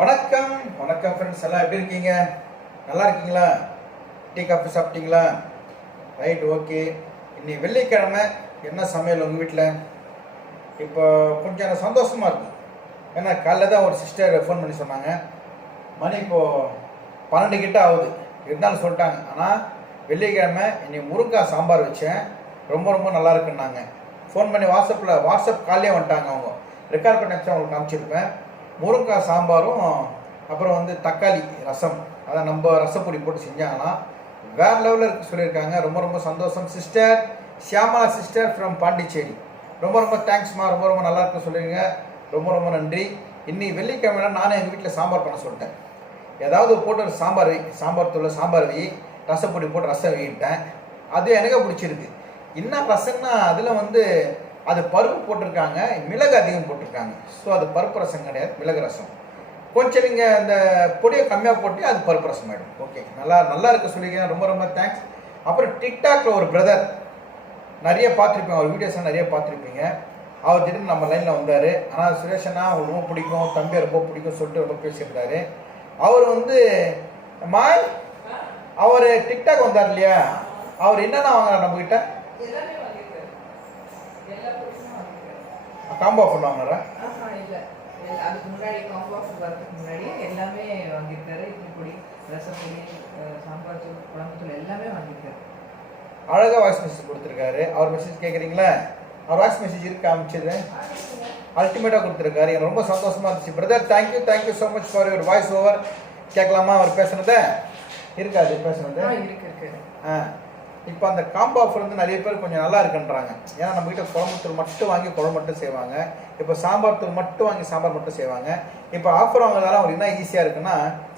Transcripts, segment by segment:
வணக்கம் வணக்கம் ஃப்ரெண்ட்ஸ், எல்லாம் எப்படி இருக்கீங்க? நல்லா இருக்கீங்களா? டீ காஃபி சாப்பிட்டீங்களா? Right, okay. இன்னைக்கு வெள்ளிக்கிழமை என்ன சமையல் உங்கள் வீட்டில்? இப்போ கொஞ்சம் எனக்கு சந்தோஷமாக இருக்குது. ஏன்னா காலைல தான் ஒரு சிஸ்டர் ஃபோன் பண்ணி சொன்னாங்க, மணி இப்போது 12 கிட்ட ஆகுது, இருந்தாலும் சொல்லிட்டாங்க. ஆனால் வெள்ளிக்கிழமை இன்னைக்கு முருங்காய் சாம்பார் வச்சேன், ரொம்ப ரொம்ப நல்லா இருக்குன்னாங்க. ஃபோன் பண்ணி வாட்ஸ்அப் காலையே வந்துட்டாங்க. அவங்க ரெக்கார்ட் பண்ணி வச்சு அவங்களுக்கு காமிச்சிருப்பேன். முருங்காய் சாம்பாரும் அப்புறம் தக்காளி ரசம், அதான் நம்ம ரசப்பொடி போட்டு செஞ்சாங்கன்னா வேறு லெவலில் இருக்கு சொல்லியிருக்காங்க. ரொம்ப ரொம்ப சந்தோஷம். Sister Shyamala sister from Pondicherry, ரொம்ப ரொம்ப தேங்க்ஸ்மா, ரொம்ப ரொம்ப நல்லா இருக்கு சொல்லிடுங்க. ரொம்ப ரொம்ப நன்றி. இன்னைக்கு வெள்ளிக்கிழமை நானும் எங்கள் வீட்டில் சாம்பார் பண்ண சொல்லிட்டேன். ஏதாவது போட்டு ஒரு சாம்பார் தூள் சாம்பார் வை, ரசப்பொடி போட்டு ரசம் வைட்டேன். அது எனக்கு பிடிச்சிருக்கு. என்ன ரசம்னா அதில் அது பருப்பு போட்டிருக்காங்க, மிளகு அதிகம் போட்டிருக்காங்க. ஸோ அது பருப்பு ரசம் கிடையாது, மிளகு ரசம். கொஞ்சம் நீங்கள் அந்த பொடியை கம்மியாக போட்டு அது பருப்பு ரசம் ஆகிடும். ஓகே, நல்லா இருக்க சொல்லிக்கிறேன். ரொம்ப ரொம்ப தேங்க்ஸ். அப்புறம் டிக்டாக்ல ஒரு பிரதர் நிறைய பார்த்துருப்பீங்க, அவர் வீடியோஸ்லாம் நிறைய பார்த்துருப்பீங்க. அவர் திடீர்னு நம்ம லைனில் வந்தார். ஆனால் சுரேஷனா அவருக்கு ரொம்ப பிடிக்கும், தம்பியை ரொம்ப பிடிக்கும் சொல்லிட்டு ரொம்ப பேசியிருந்தாரு. அவர் மாய் அவர் டிக்டாக் வந்தார் இல்லையா, அவர் என்னென்ன வாங்குறாரு நம்மக்கிட்ட? காம்போ பண்ணுவாங்களா? அதுக்கு முன்னாடி காம்போ ஆஃபர் வரதுக்கு முன்னாடி எல்லாமே வாங்கியிருக்காரு. இட்லி பொடி, ரசப்பொடி, சாம்பார் தூள், குழம்பு தூள் எல்லாமே வாங்கியிருக்காரு. அழகாக வாய்ஸ் மெசேஜ் கொடுத்துருக்காரு. அவர் மெசேஜ் கேட்குறீங்களா? அவர் வாய்ஸ் மெசேஜ் இருக்கு, காமிச்சது அல்டிமேட்டாக கொடுத்துருக்காரு. எனக்கு ரொம்ப சந்தோஷமாக இருந்துச்சு. Brother thank you so much for your voice over. கேட்கலாமா அவர் பேசுனதை? இருக்காது பேசுனது? இருக்கு. இப்போ அந்த காம்போ ஆஃபர் நிறைய பேர் கொஞ்சம் நல்லா இருக்குன்றாங்க. ஏன்னா நம்மகிட்ட குழம்பு தூள் மட்டும் வாங்கி குழம்பு மட்டும் செய்வாங்க. இப்போ சாம்பார் தூள் மட்டும் வாங்கி சாம்பார் மட்டும் செய்வாங்க. இப்போ ஆஃபர் வாங்குறதால அவங்களுக்கு என்ன ஈஸியாக இருக்குன்னா,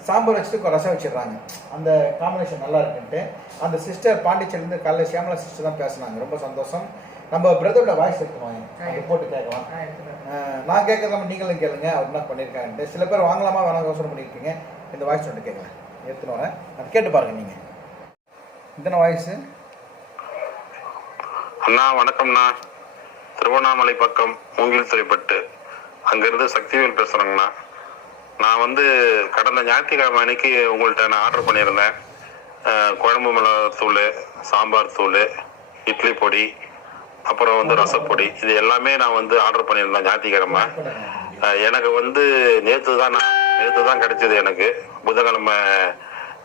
சாம்பார் வச்சுட்டு ரசம் வச்சிடுறாங்க. அந்த காம்பினேஷன் நல்லா இருக்குன்ட்டு அந்த சிஸ்டர் பாண்டிச்சேரிலேருந்து காலையில் ஷியாமலா சிஸ்டர் தான் பேசினாங்க. ரொம்ப சந்தோஷம். நம்ம பிரதரோட வாய்ஸ் எடுத்துவாங்க, அதை போட்டு கேட்கலாம். நான் கேட்கறதாம நீங்களும் கேளுங்க, அவர் என்ன பண்ணியிருக்காங்கன்ட்டு. சில பேர் வாங்கலாமா வேணாம் யோசனை பண்ணியிருக்கீங்க. இந்த வாய்ஸ் ஒன்று கேட்கலாம், எடுத்துன்னு வரேன், அதை கேட்டு பாருங்க. நீங்கள் இத்தனை வாய்ஸு. அண்ணா வணக்கம்ண்ணா, திருவண்ணாமலை பக்கம் மூங்கில் துறைப்பட்டு அங்கேருந்து சக்திவேல் பேசுகிறேங்கண்ணா. நான் கடந்த ஞாயிற்றுக்கிழமை அன்னைக்கு உங்கள்கிட்ட நான் ஆர்டர் பண்ணியிருந்தேன். குழம்பு மிளகாத்தூள், சாம்பார் தூள், இட்லி பொடி, அப்புறம் ரசப்பொடி, இது எல்லாமே நான் ஆர்டர் பண்ணியிருந்தேன் ஞாயிற்றுக்கிழமை. எனக்கு நேற்று தான் கிடைச்சிது. எனக்கு புதன்கிழமை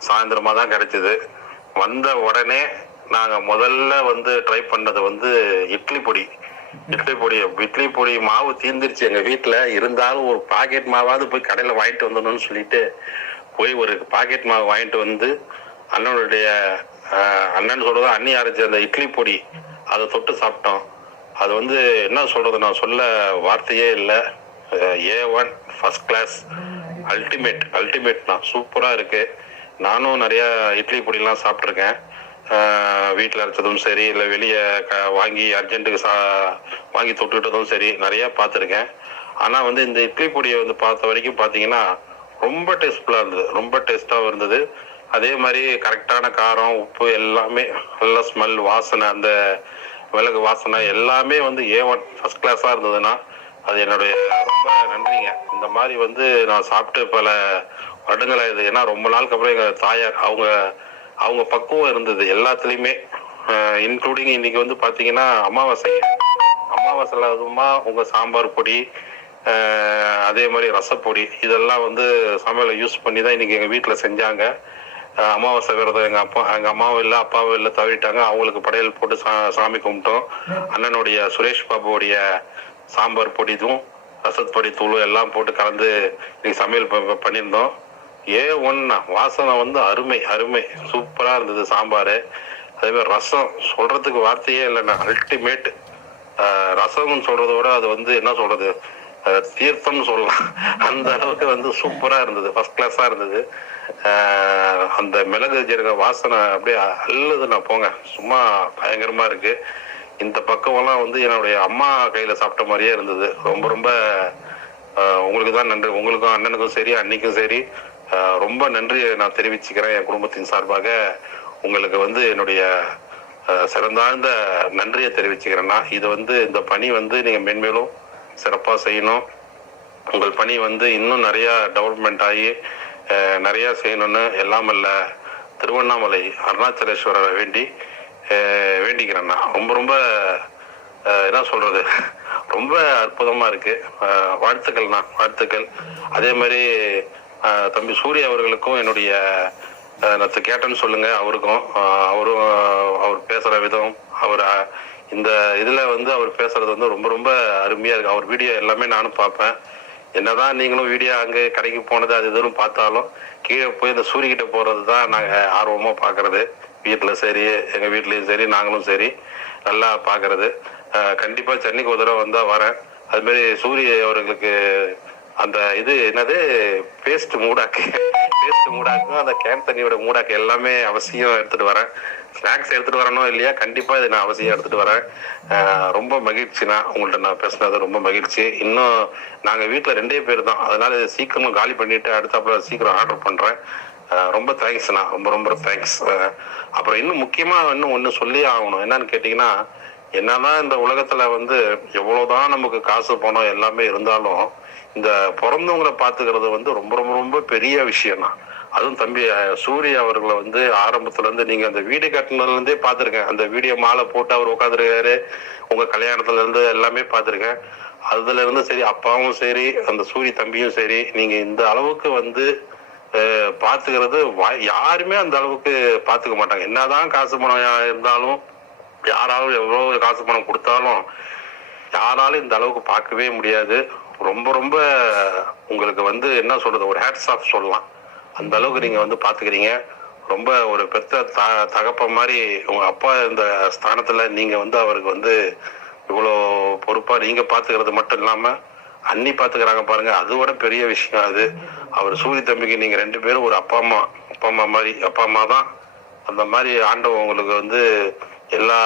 சாயந்தரமாக தான் கிடைச்சிது. வந்த உடனே நாங்கள் முதல்ல ட்ரை பண்ணது இட்லி பொடி மாவு தீர்ந்துருச்சு எங்கள் வீட்டில். இருந்தாலும் ஒரு பாக்கெட் மாவாவது போய் கடையில் வாங்கிட்டு வந்துடணும்னு சொல்லிட்டு போய் ஒரு பாக்கெட் மாவு வாங்கிட்டு அண்ணன் சொல்றது அண்ணி அரைச்சி அந்த இட்லி பொடி அதை தொட்டு சாப்பிட்டோம். அது என்ன சொல்றது, நான் சொல்ல வார்த்தையே இல்லை. A1 ஃபர்ஸ்ட் கிளாஸ், அல்டிமேட் தான், சூப்பராக இருக்கு. நானும் நிறைய இட்லி பொடியெல்லாம் சாப்பிட்ருக்கேன். வீட்டில் அரைச்சதும் சரி, இல்லை வெளியே வாங்கி அர்ஜென்ட்டுக்கு வாங்கி தொட்டுக்கிட்டதும் சரி, நிறையா பார்த்துருக்கேன். ஆனால் இந்த இட்லி பொடியை பார்த்த வரைக்கும் பார்த்தீங்கன்னா ரொம்ப டேஸ்ட்ஃபுல்லாக இருந்தது, ரொம்ப டேஸ்ட்டாகவும் இருந்தது. அதே மாதிரி கரெக்டான காரம், உப்பு எல்லாமே நல்ல ஸ்மெல், வாசனை, அந்த மிளகு வாசனை எல்லாமே A1 ஃபர்ஸ்ட் கிளாஸாக இருந்ததுன்னா அது என்னுடைய ரொம்ப நன்றிங்க. இந்த மாதிரி நான் சாப்பிட்டு பல வருடங்களாக. ஏன்னா ரொம்ப நாளுக்கு அப்புறம் எங்கள் தாயார் அவங்க பக்குவம் இருந்தது எல்லாத்துலேயுமே, இன்க்ளூடிங் இன்னைக்கு பார்த்தீங்கன்னா அமாவாசையில் அதுமா உங்கள் சாம்பார் பொடி, அதே மாதிரி ரசப்பொடி, இதெல்லாம் சமையலை யூஸ் பண்ணி தான் இன்றைக்கி எங்கள் வீட்டில் செஞ்சாங்க. அமாவாசை விரதம் எங்கள் அம்மாவும் இல்லை அப்பாவும் இல்லை தவறிட்டாங்க. அவங்களுக்கு படையல் போட்டு சாமி கும்பிட்டோம். அண்ணனுடைய சுரேஷ் பாபுடைய சாம்பார் பொடி இதுவும் ரசப்பொடி தூளும் எல்லாம் போட்டு கலந்து இன்னைக்கு சமையல் பண்ணியிருந்தோம். A1 வாசனை அருமை சூப்பராக இருந்தது சாம்பார். அதே மாதிரி ரசம் சொல்கிறதுக்கு வார்த்தையே இல்லைண்ணா, அல்டிமேட். ரசம்னு சொல்கிறத விட அது என்ன சொல்கிறது, தீர்த்தம்னு சொல்லலாம். அந்த அளவுக்கு சூப்பராக இருந்தது, ஃபர்ஸ்ட் கிளாஸாக இருந்தது. அந்த மிளகு ஜீரக வாசனை அப்படியே அல்லது நான் போங்க, சும்மா பயங்கரமாக இருக்குது. இந்த பக்கமெல்லாம் என்னுடைய அம்மா கையில் சாப்பிட்ட மாதிரியே இருந்தது. ரொம்ப ரொம்ப உங்களுக்கு தான் நன்றி. உங்களுக்கும் அண்ணனுக்கும் சரி அன்னைக்கும் சரி ரொம்ப நன்றியை நான் தெரிவிச்சுக்கிறேன். என் குடும்பத்தின் சார்பாக உங்களுக்கு என்னுடைய சிறந்தாழ்ந்த நன்றியை தெரிவிச்சுக்கிறேன்னா. இது இந்த பணி நீங்கள் மென்மேலும் சிறப்பாக செய்யணும். உங்கள் பணி வந்து இன்னும் நிறையா டெவலப்மெண்ட் ஆகி நிறையா செய்யணும்னு எல்லாம் அல்ல திருவண்ணாமலை அருணாச்சலேஸ்வரரை வேண்டிக்கிறேன்னா. ரொம்ப ரொம்ப என்ன சொல்கிறது, ரொம்ப அற்புதமாக இருக்குது. வாழ்த்துக்கள்ண்ணா, வாழ்த்துக்கள். அதே மாதிரி தம்பி சூர்யா அவர்களுக்கும் என்னுடைய நேற்று கேட்டேன்னு சொல்லுங்கள். அவருக்கும் அவர் பேசுகிற விதம், அவர் இந்த இதில் வந்து அவர் பேசுகிறது வந்து ரொம்ப ரொம்ப அருமையாக இருக்குது. அவர் வீடியோ எல்லாமே நானும் பார்ப்பேன். என்னதான் நீங்களும் வீடியோ அங்கே கடைக்கு போனது அது எதுவும் பார்த்தாலும் கீழே போய் இந்த சூரியகிட்ட போகிறது தான் நாங்கள் ஆர்வமாக பார்க்குறது. வீட்டில் சரி, எங்கள் வீட்லேயும் சரி, நாங்களும் சரி நல்லா பார்க்குறது. கண்டிப்பாக சென்னைக்கு ஒரு தடவை வந்தால் வரேன். அதுமாரி சூரிய அவர்களுக்கு அந்த இது என்னது பேஸ்ட் மூடாக்கும் அந்த கேன் தண்ணியோட மூடாக்கு எல்லாமே அவசியம் எடுத்துகிட்டு வரேன். ஸ்நாக்ஸ் எடுத்துகிட்டு வரணும் இல்லையா, கண்டிப்பாக இதை நான் அவசியம் எடுத்துகிட்டு வரேன். ரொம்ப மகிழ்ச்சிண்ணா, உங்கள்கிட்ட நான் பேசுனது ரொம்ப மகிழ்ச்சி. இன்னும் நாங்கள் வீட்டில் 2 பேர் தான், அதனால் இதை சீக்கிரமாக காலி பண்ணிவிட்டு அடுத்தாப்புல சீக்கிரம் ஆர்டர் பண்ணுறேன். ரொம்ப தேங்க்ஸ்ண்ணா, ரொம்ப ரொம்ப தேங்க்ஸ். அப்புறம் இன்னும் முக்கியமாக ஒன்று சொல்லி ஆகணும். என்னன்னு கேட்டிங்கன்னா, என்னதான் இந்த உலகத்தில் வந்து எவ்வளோதான் நமக்கு காசு பணம் எல்லாமே இருந்தாலும் இந்த பிறந்தவங்களை பார்த்துக்கிறது வந்து ரொம்ப ரொம்ப ரொம்ப பெரிய விஷயம்னா. அதுவும் தம்பி சூர்யா அவர்களை வந்து ஆரம்பத்துலேருந்து நீங்கள் அந்த வீடு கட்டினதுலேருந்தே பார்த்துருக்கேன். அந்த வீடியோ மாலை போட்டு அவர் உட்காந்துருக்காரு, உங்கள் கல்யாணத்துலேருந்து எல்லாமே பார்த்துருக்கேன். அதுலேருந்து சரி, அப்பாவும் சரி, அந்த சூரிய தம்பியும் சரி, நீங்கள் இந்த அளவுக்கு வந்து பார்த்துக்கிறது யாருமே அந்த அளவுக்கு பார்த்துக்க மாட்டாங்க. என்னதான் காசு பணம் இருந்தாலும், யாராலும் எவ்வளோ காசு பணம் கொடுத்தாலும் யாராலும் இந்த அளவுக்கு பார்க்கவே முடியாது. ரொம்ப ரொம்ப உங்களுக்கு வந்து என்ன சொல்றது, ஒரு ஹேட்ஸ் ஆஃப் சொல்லலாம். அந்த அளவுக்கு நீங்க வந்து பாத்துக்கிறீங்க. ரொம்ப ஒரு பெத்த தகப்ப மாதிரி உங்க அப்பா இந்த ஸ்தானத்துல நீங்க வந்து அவருக்கு வந்து இவ்வளோ பொறுப்பா நீங்க பாத்துக்கிறது மட்டும் இல்லாம அண்ணி பாத்துக்கிறாங்க பாருங்க, அதோட பெரிய விஷயம் அது. அவர் சூரிய தம்பிக்கு நீங்க 2 பேரும் ஒரு அப்பா அம்மா மாதிரி, அப்பா அம்மா தான். அந்த மாதிரி ஆண்டவன் உங்களுக்கு வந்து எல்லா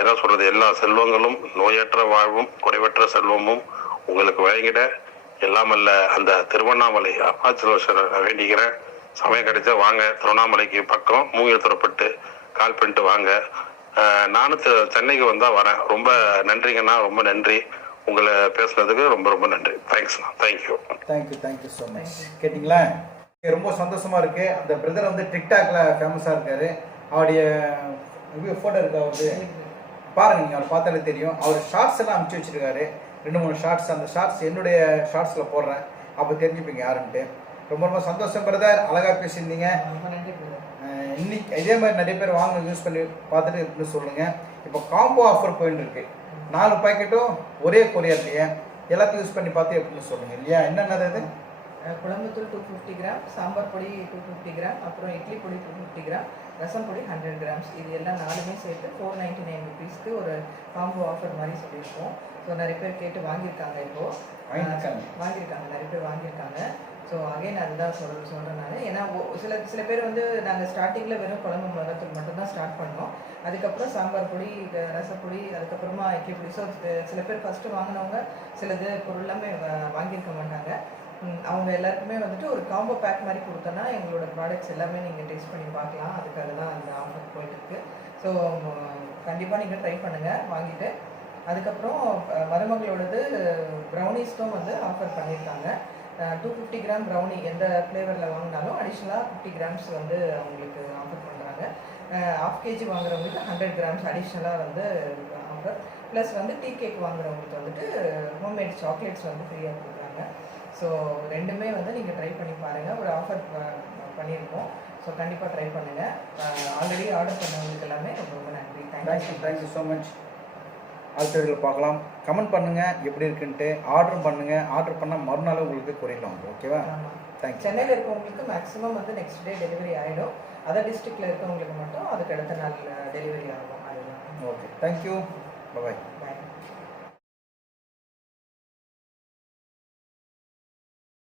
என்ன சொல்றது, எல்லா செல்வங்களும், நோயற்ற வாழ்வும் குறைவற்ற செல்வமும் உங்களுக்கு வழங்கிட எல்லாமல்ல அந்த திருவண்ணாமலை அருணாச்சலேஸ்வரரை வேண்டிக்கிறேன். சமயம் கிடைச்சா வாங்க, திருவண்ணாமலைக்கு பக்கம் மூங்கில் துறப்பட்டு கால் பண்ணிட்டு வாங்க. நானும் சென்னைக்கு வந்தா வரேன். ரொம்ப நன்றிங்கண்ணா, ரொம்ப நன்றி. உங்களை பேசுனதுக்கு ரொம்ப ரொம்ப நன்றி. தேங்க்ஸ்ண்ணா. Thank you so much. கேட்டிங்களா, ரொம்ப சந்தோஷமா இருக்கு. அந்த பிரதர் வந்து டிக்டாக்ல ஃபேமஸாக இருக்காரு. அவருடைய ஃபோட்டோ இருக்கு, அவருக்கு பாருங்க, நீங்கள் அவர் பார்த்தாலே தெரியும். அவர் ஷார்ட்ஸ் எல்லாம் அனுப்பிச்சு வச்சிருக்காரு, 2-3 ஷார்ட்ஸ். அந்த ஷார்ட்ஸ் என்னுடைய ஷார்ட்ஸில் போடுறேன், அப்போ தெரிஞ்சுப்பீங்க யாருன்ட்டு. ரொம்ப ரொம்ப சந்தோஷம் பிரதர், அழகாக பேசியிருந்தீங்க. இன்னைக்கு இதே மாதிரி நிறைய பேர் வாங்க, யூஸ் பண்ணி பார்த்துட்டு எப்படின்னு சொல்லுங்கள். இப்போ காம்போ ஆஃபர் போயிட்டு இருக்கு. 4 பாக்கெட்டும் ஒரே கொரியர்லையே எல்லாத்தையும் யூஸ் பண்ணி பார்த்து எப்படின்னு சொல்லுங்கள் இல்லையா. என்னென்னது இது? குழம்புத்தூள் 250 கிராம், சாம்பார் பொடி 250 கிராம், அப்புறம் இட்லி பொடி 250 கிராம், ரசம் பொடி 100 கிராம்ஸ். இது எல்லாம் 4மே சேர்த்து 499 ருபீஸ்க்கு ஒரு காம்போ ஆஃபர் மாதிரி சொல்லியிருக்கோம். ஸோ நிறைய பேர் கேட்டு வாங்கியிருக்காங்க. இப்போது வாங்கியிருக்காங்க, நிறைய பேர் வாங்கியிருக்காங்க. ஸோ அகைன் அதுதான் சொல்கிறேன் நான். ஏன்னா சில பேர் வந்து நாங்கள் ஸ்டார்டிங்கில் வெறும் குழம்பு மிளகாத்தூள் மட்டும்தான் ஸ்டார்ட் பண்ணோம். அதுக்கப்புறம் சாம்பார் பொடி, ரசப்பொடி, அதுக்கப்புறமா இட்லி பொடி. ஸோ சில பேர் ஃபஸ்ட்டு வாங்கினவங்க சிலது பொருள் எல்லாமே வாங்கியிருக்க மாட்டாங்க. அவங்க எல்லாருக்குமே வந்துட்டு ஒரு காம்போ பேக் மாதிரி கொடுத்தோன்னா எங்களோட ப்ராடக்ட்ஸ் எல்லாமே நீங்கள் டேஸ்ட் பண்ணி பார்க்கலாம். அதுக்காக தான் அந்த ஆஃபர் போயிட்டுருக்கு. ஸோ கண்டிப்பாக நீங்கள் ட்ரை பண்ணுங்கள் வாங்கிட்டு. அதுக்கப்புறம் மருமகளோடது ப்ரௌனிஸ்க்கும் வந்து ஆஃபர் பண்ணியிருக்காங்க. 250 கிராம் ப்ரௌனி எந்த ஃப்ளேவரில் வாங்கினாலும் அடிஷ்னலாக 50 கிராம்ஸ் வந்து அவங்களுக்கு ஆஃபர் பண்ணுறாங்க. 1/2 kg வாங்குறவங்களுக்கு 100 கிராம்ஸ் அடிஷ்னலாக வந்து ஆஃபர். ப்ளஸ் வந்து டீ கேக் வாங்குறவங்களுக்கு வந்துட்டு ஹோம்மேட் சாக்லேட்ஸ் வந்து ஃப்ரீயாக கொடுக்குறாங்க. ஸோ 2மே வந்து நீங்கள் ட்ரை பண்ணி பாருங்கள். ஒரு ஆஃபர் பண்ணியிருக்கோம். ஸோ கண்டிப்பாக ட்ரை பண்ணுங்கள். ஆல்ரெடி ஆர்டர் பண்ணவங்களுக்கு எல்லாமே ரொம்ப ரொம்ப நன்றி. Thank you so much. அடுத்த பார்க்கலாம். கமெண்ட் பண்ணுங்கள் எப்படி இருக்குன்ட்டு. ஆர்டரும் பண்ணுங்கள். ஆர்டர் பண்ணால் மறுநாள் உங்களுக்கு கொரியலாம். ஓகேவா? தேங்க்ஸ். சென்னையில் இருக்கவங்களுக்கு மேக்ஸிமம் வந்து நெக்ஸ்ட் டே டெலிவரி ஆகிடும். அதர் டிஸ்ட்ரிக்டில் இருக்கவங்களுக்கு மட்டும் அதுக்கு அடுத்த நாள் டெலிவரி ஆகும். அதுதான். Okay, thank you. பாய். பாய்.